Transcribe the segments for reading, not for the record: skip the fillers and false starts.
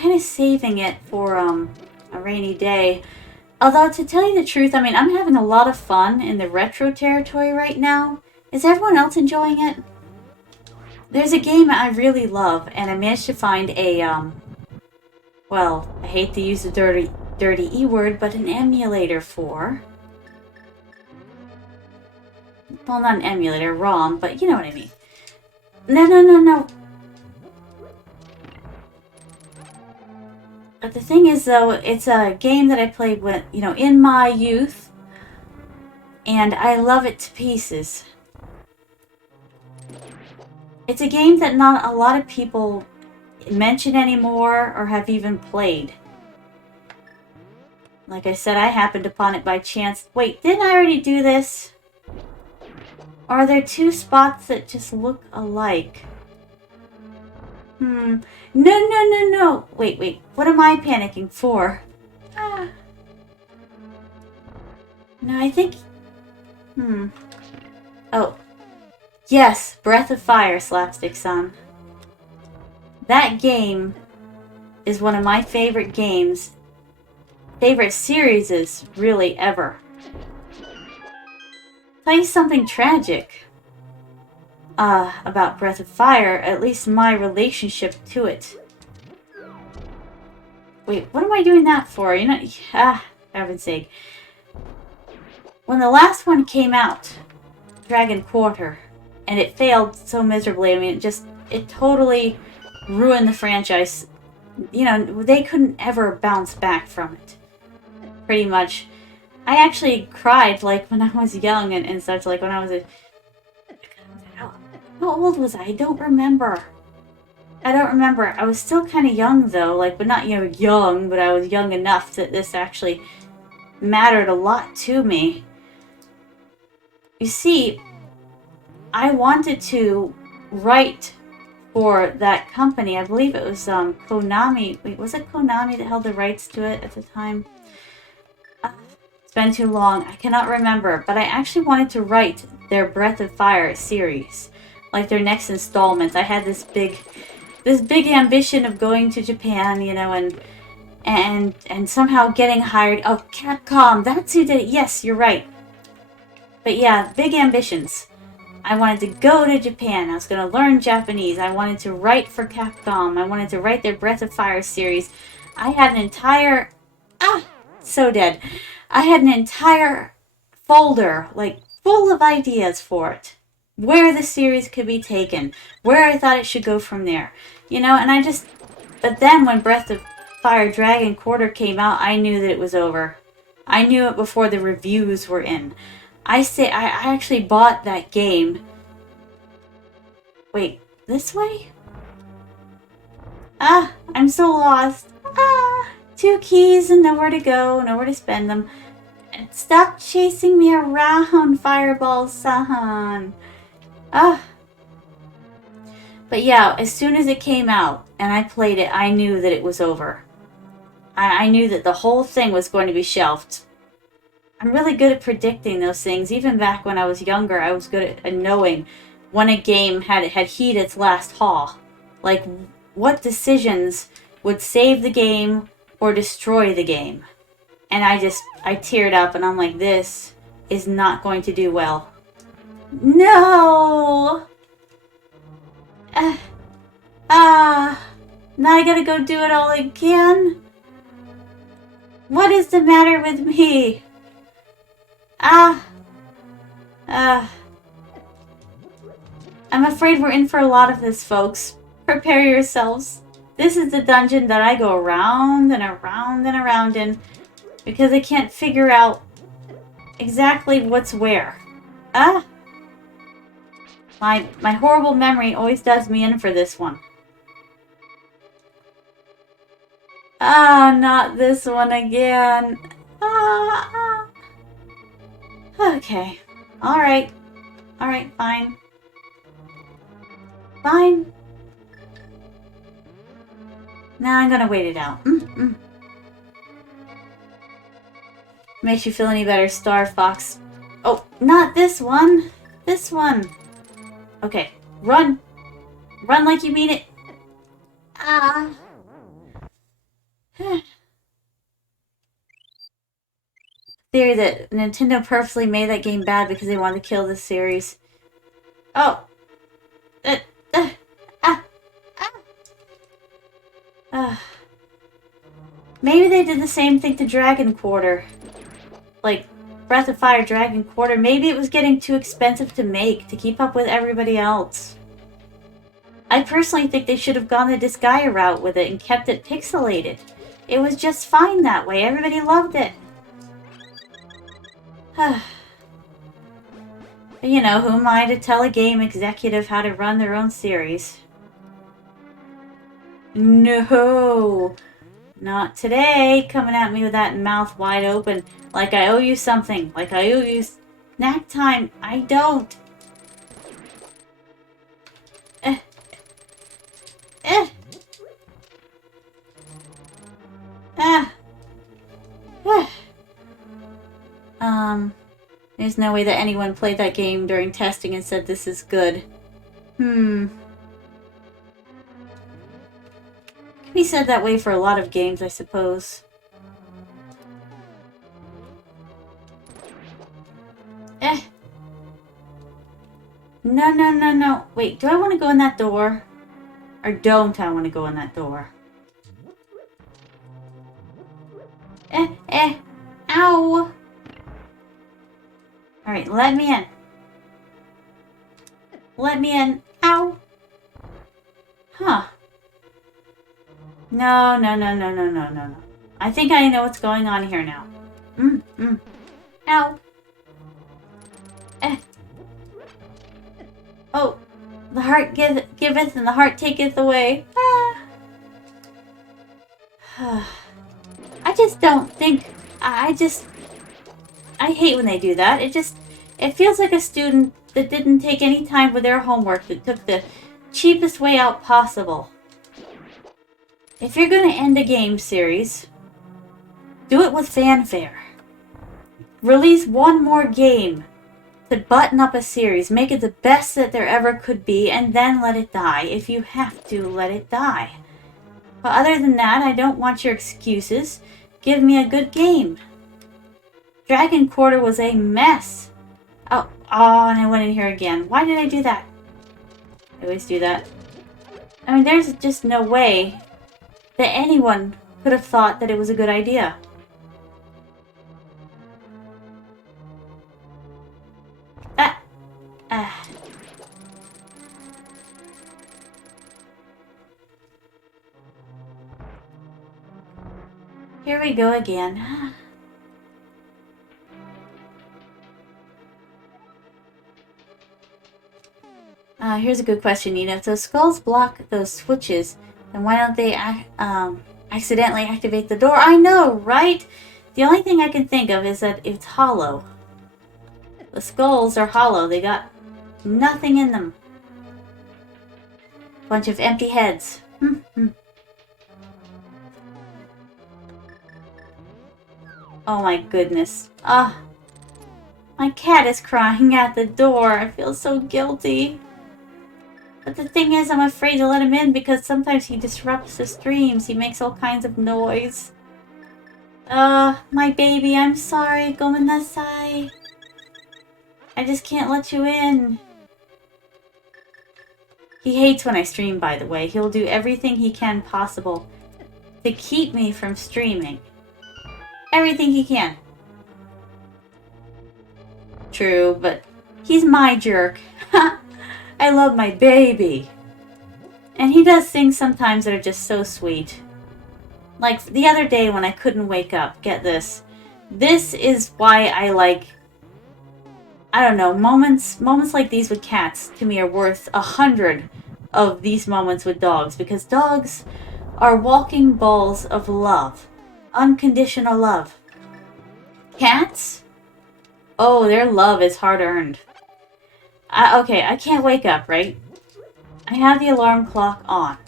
kind of saving it for a rainy day. Although, to tell you the truth, I mean, I'm having a lot of fun in the retro territory right now. Is everyone else enjoying it? There's a game I really love, and I managed to find a, well, I hate to use the dirty E word, but an emulator for... Well, not an emulator, ROM, but you know what I mean. No. But the thing is, though, it's a game that I played with, you know, in my youth, and I love it to pieces. It's a game that not a lot of people mention anymore or have even played. Like I said, I happened upon it by chance. Wait, didn't I already do this? Or are there two spots that just look alike? No. Wait. What am I panicking for? No, I think... Oh. Yes, Breath of Fire, Slapstick-san. That game is one of my favorite games. Favorite series, really, ever. Tell you something tragic. About Breath of Fire, at least my relationship to it. Wait, what am I doing that for? You know, for heaven's sake. When the last one came out, Dragon Quarter, and it failed so miserably, I mean, it totally ruined the franchise. You know, they couldn't ever bounce back from it. Pretty much. I actually cried, like, when I was young and such, like, when I was a... How old was I? I don't remember. I was still kind of young, though. Like, but not, you know, young, but I was young enough that this actually mattered a lot to me. You see, I wanted to write for that company. I believe it was Konami. Wait, was it Konami that held the rights to it at the time? It's been too long. I cannot remember. But I actually wanted to write their Breath of Fire series. Like their next installment. I had this big ambition of going to Japan, you know, and somehow getting hired. Oh, Capcom, that's who did it. Yes, you're right. But yeah, big ambitions. I wanted to go to Japan. I was going to learn Japanese. I wanted to write for Capcom. I wanted to write their Breath of Fire series. I had an entire... so dead. I had an entire folder, like, full of ideas for it. Where the series could be taken. Where I thought it should go from there. You know, and I just... But then when Breath of Fire Dragon Quarter came out, I knew that it was over. I knew it before the reviews were in. I actually bought that game. Wait, this way? I'm so lost. 2 keys and nowhere to go, nowhere to spend them. And stop chasing me around, Fireball son. But yeah, as soon as it came out and I played it, I knew that it was over. I knew that the whole thing was going to be shelved. I'm really good at predicting those things. Even back when I was younger, I was good at knowing when a game had heat its last haul. Like, what decisions would save the game or destroy the game. And I teared up and I'm like, this is not going to do well. No! Now I gotta go do it all again? What is the matter with me? I'm afraid we're in for a lot of this, folks. Prepare yourselves. This is the dungeon that I go around and around and around in because I can't figure out exactly what's where. My horrible memory always does me in for this one. Not this one again. Okay. Alright. Alright, fine. Fine. Now I'm gonna wait it out. Makes you feel any better, Star Fox. Oh, not this one. This one. Okay, run. Run like you mean it. Theory that Nintendo purposely made that game bad because they wanted to kill this series. Oh! Uh, uh, ah! Ah! Maybe they did the same thing to Dragon Quarter. Like, Breath of Fire Dragon Quarter. Maybe it was getting too expensive to make to keep up with everybody else. I personally think they should have gone the Disgaea route with it and kept it pixelated. It was just fine that way. Everybody loved it. You know, who am I to tell a game executive how to run their own series? No! Not today, coming at me with that mouth wide open. Like I owe you something. Like I owe you snack time. I don't. There's no way that anyone played that game during testing and said this is good. Can be said that way for a lot of games, I suppose. No. Wait, do I want to go in that door? Or don't I want to go in that door? Ow! Alright, let me in. Let me in. Ow! Huh. No. I think I know what's going on here now. Ow! Oh! The heart giveth and the heart taketh away. I just don't think... I hate when they do that. It feels like a student that didn't take any time with their homework, that took the cheapest way out possible. If you're going to end a game series, do it with fanfare. Release one more game to button up a series. Make it the best that there ever could be, and then let it die. If you have to, let it die. But other than that, I don't want your excuses. Give me a good game. Dragon Quarter was a mess. Oh, and I went in here again. Why did I do that? I always do that. I mean, there's just no way that anyone could have thought that it was a good idea. Here we go again. Here's a good question, Nina. If those skulls block those switches, then why don't they accidentally activate the door? I know, right? The only thing I can think of is that it's hollow. The skulls are hollow. They got nothing in them. Bunch of empty heads. Oh my goodness. My cat is crying at the door. I feel so guilty. But the thing is, I'm afraid to let him in because sometimes he disrupts the streams. He makes all kinds of noise. My baby, I'm sorry. Gomennasai. I just can't let you in. He hates when I stream, by the way. He'll do everything he can possible to keep me from streaming. Everything he can. True, but he's my jerk. I love my baby. And he does things sometimes that are just so sweet. Like the other day when I couldn't wake up. Get this. This is why I like... I don't know, moments like these with cats to me are worth 100 of these moments with dogs. Because dogs are walking balls of love. Unconditional love. Cats? Oh, their love is hard-earned. Okay, I can't wake up, right? I have the alarm clock on.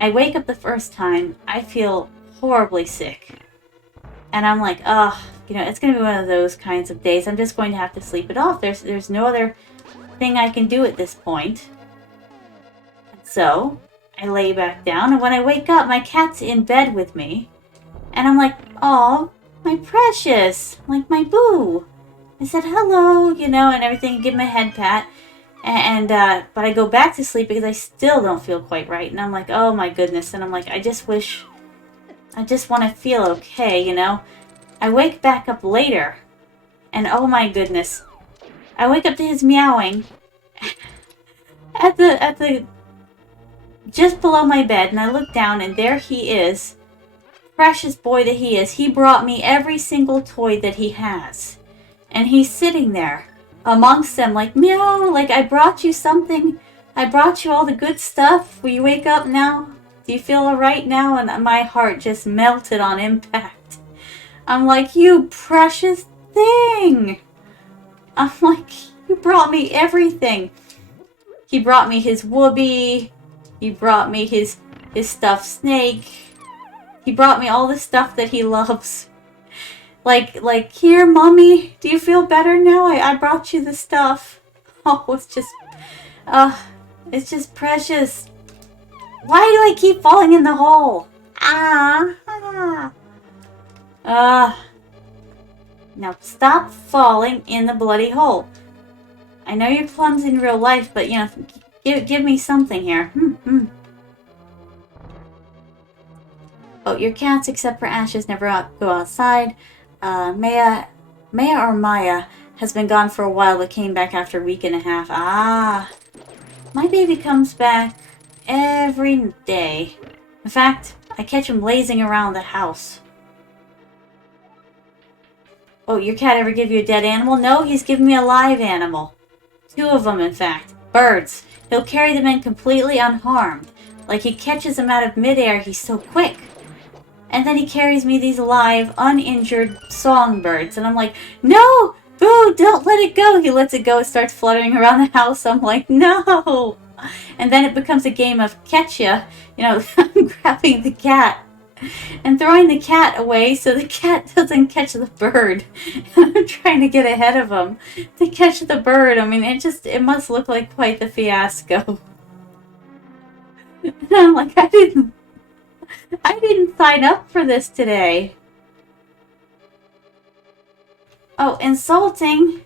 I wake up the first time, I feel horribly sick. And I'm like, it's going to be one of those kinds of days. I'm just going to have to sleep it off. There's no other thing I can do at this point. So, I lay back down, and when I wake up, my cat's in bed with me. And I'm like, oh, my precious, like my boo. I said hello, you know, and everything, give him a head pat. And but I go back to sleep because I still don't feel quite right. And I'm like, oh my goodness. And I'm like, I just want to feel okay, you know. I wake back up later. And oh my goodness. I wake up to his meowing at the just below my bed, and I look down, and there he is. Precious boy that he is. He brought me every single toy that he has. And he's sitting there amongst them like, meow, like I brought you something. I brought you all the good stuff. Will you wake up now? Do you feel alright now? And my heart just melted on impact. I'm like, you precious thing. I'm like, you brought me everything. He brought me his whoopee. He brought me his stuffed snake. He brought me all the stuff that he loves. Like, here, mommy, do you feel better now? I brought you the stuff. Oh, it's just precious. Why do I keep falling in the hole? Now stop falling in the bloody hole. I know you're clumsy in real life, but, you know, give me something here. Oh, your cats, except for Ashes, never go outside. Maya has been gone for a while, but came back after a week and a half. My baby comes back every day. In fact, I catch him lazing around the house. Oh, your cat ever give you a dead animal? No, he's given me a live animal. 2 of them, in fact. Birds. He'll carry them in completely unharmed. Like he catches them out of midair, he's so quick. And then he carries me these live, uninjured songbirds. And I'm like, no! Boo! Don't let it go! He lets it go. It starts fluttering around the house. I'm like, no! And then it becomes a game of catch ya. You know, I'm grabbing the cat and throwing the cat away so the cat doesn't catch the bird. And I'm trying to get ahead of him to catch the bird. I mean, it must look like quite the fiasco. And I'm like, I didn't sign up for this today. Oh, insulting?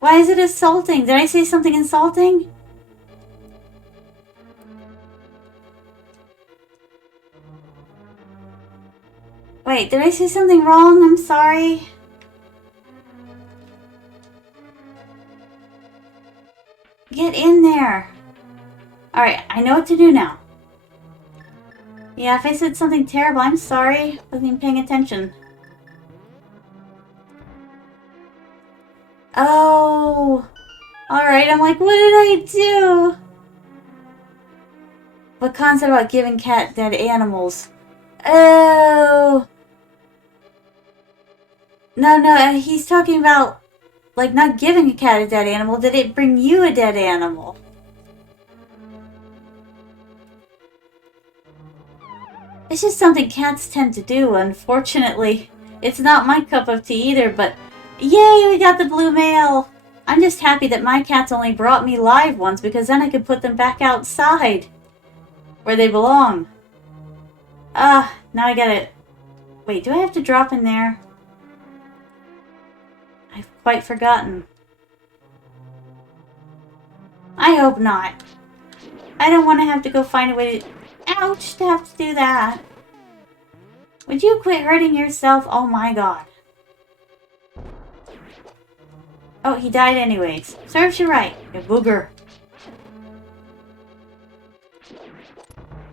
Why is it insulting? Did I say something insulting? Wait, did I say something wrong? I'm sorry. Get in there. Alright, I know what to do now. Yeah, if I said something terrible, I'm sorry. Wasn't even paying attention. Oh. Alright, I'm like, what did I do? What concept about giving cat dead animals? Oh. No, he's talking about, like, not giving a cat a dead animal. Did it bring you a dead animal? It's just something cats tend to do, unfortunately. It's not my cup of tea either, but yay, we got the blue mail! I'm just happy that my cats only brought me live ones, because then I could put them back outside, where they belong. Now I gotta... Wait, do I have to drop in there? I've quite forgotten. I hope not. I don't want to have to go find a way to... Ouch, to have to do that. Would you quit hurting yourself? Oh my god. Oh, he died anyways. Serves you right, you booger.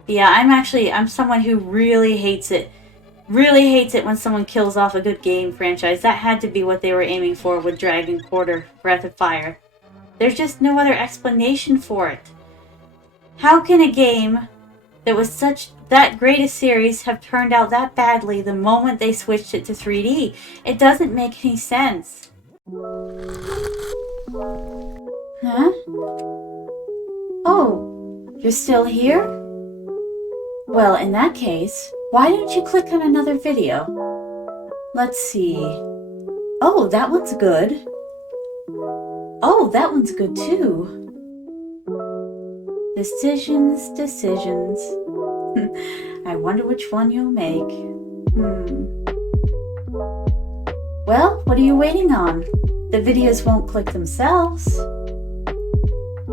Yeah, I'm someone who really hates it. Really hates it when someone kills off a good game franchise. That had to be what they were aiming for with Dragon Quarter Breath of Fire. There's just no other explanation for it. How can a game that was that great a series have turned out that badly the moment they switched it to 3D? It doesn't make any sense. Huh? Oh, you're still here? Well, in that case, why don't you click on another video? Let's see. Oh, that one's good. Oh, that one's good too. Decisions. I wonder which one you'll make. Well, what are you waiting on? The videos won't click themselves.